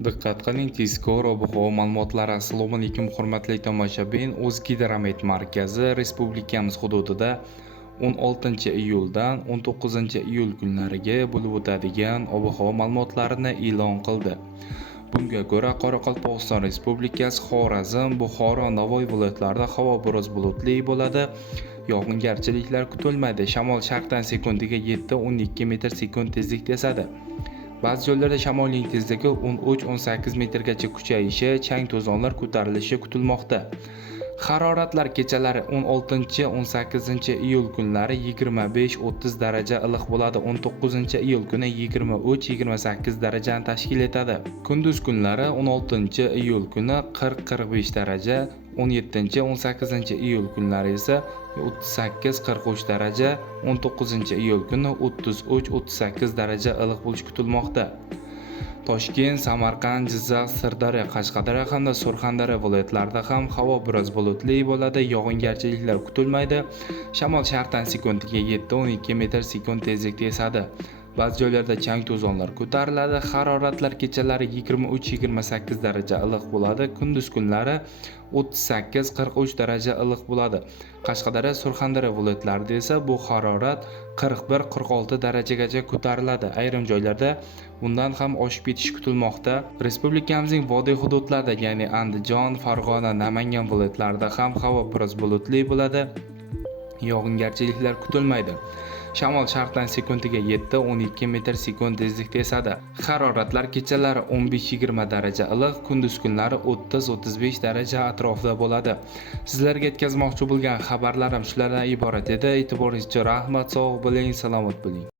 Diqqat qiling, tezkor ob-havo ma'lumotlari. Assalomu alaykum hurmatli tomoshabin. O'zgidromet markazi respublikamiz hududida 16-iyuldan 19-iyul kunlariga bo'lib o'tadigan ob-havo ma'lumotlarini e'lon qildi. Bunga ko'ra, Qoraqalpog'iston Respublikasi, Xorazm, Buxoro, Navoiy viloyatlarida havo biroz bulutli bo'ladi. Yog'ingarchiliklar kutilmaydi. Shamol sharqdan sekundiga 7-12 metr/sekund tezlikda esadi. Ba'zi joylarda shamolning tezligi 13-18 metrgacha kuchayishi, chang-to'zonlar ko'tarilishi kutilmoqda. Haroratlar kechalari 16-18-iyul kunlari 25-30 daraja iliq bo'ladi. 19-iyul kuni 23-28 darajani tashkil etadi. Kunduz kunlari 16-iyul kuni 40-45 daraja, 17-18-iyul kunlari esa 38-43 daraja, 19-iyul kuni 33-38 daraja iliq bo'lishi kutilmoqda. Toshkent, Samarqand, Jizzax, Sirdaryo, Qashqadaryo hamda Surxondaryo viloyatlarida ham havo biroz bulutli bo'ladi. Yog'ingarchiliklar kutilmaydi. Shamol sharqdan sekundiga 7-12 metr/sekund tezlikda esadi. Ba'zi joylarda chang-to'zonlar ko'tariladi. Haroratlar kechalari 23-28 daraja iliq bo'ladi. Kunduz kunlari 38-43 daraja iliq bo'ladi. Qashqadaryo, Surxondaryo viloyatlarida esa bu harorat 41-46 darajagacha ko'tariladi. Ayrim joylarda bundan ham oshib ketishi kutilmoqda. Respublikamizning vodiy hududlarida, ya'ni Andijon, Farg'ona, Namangan viloyatlarida ham havo biroz bulutli bo'ladi. Yog'ingarchiliklar kutilmaydi. Shamol sharqdan sekundiga 7-12 metr/sekund tezlikda esadi. Haroratlar kechalari 15-20 daraja iliq, kunduz kunlari 30-35 daraja atrofida bo'ladi. Sizlarga yetkazmoqchi bo'lgan xabarlarim shulardan iborat edi. E'tiboringiz uchun rahmat, sog' bo'ling, salomat bo'ling.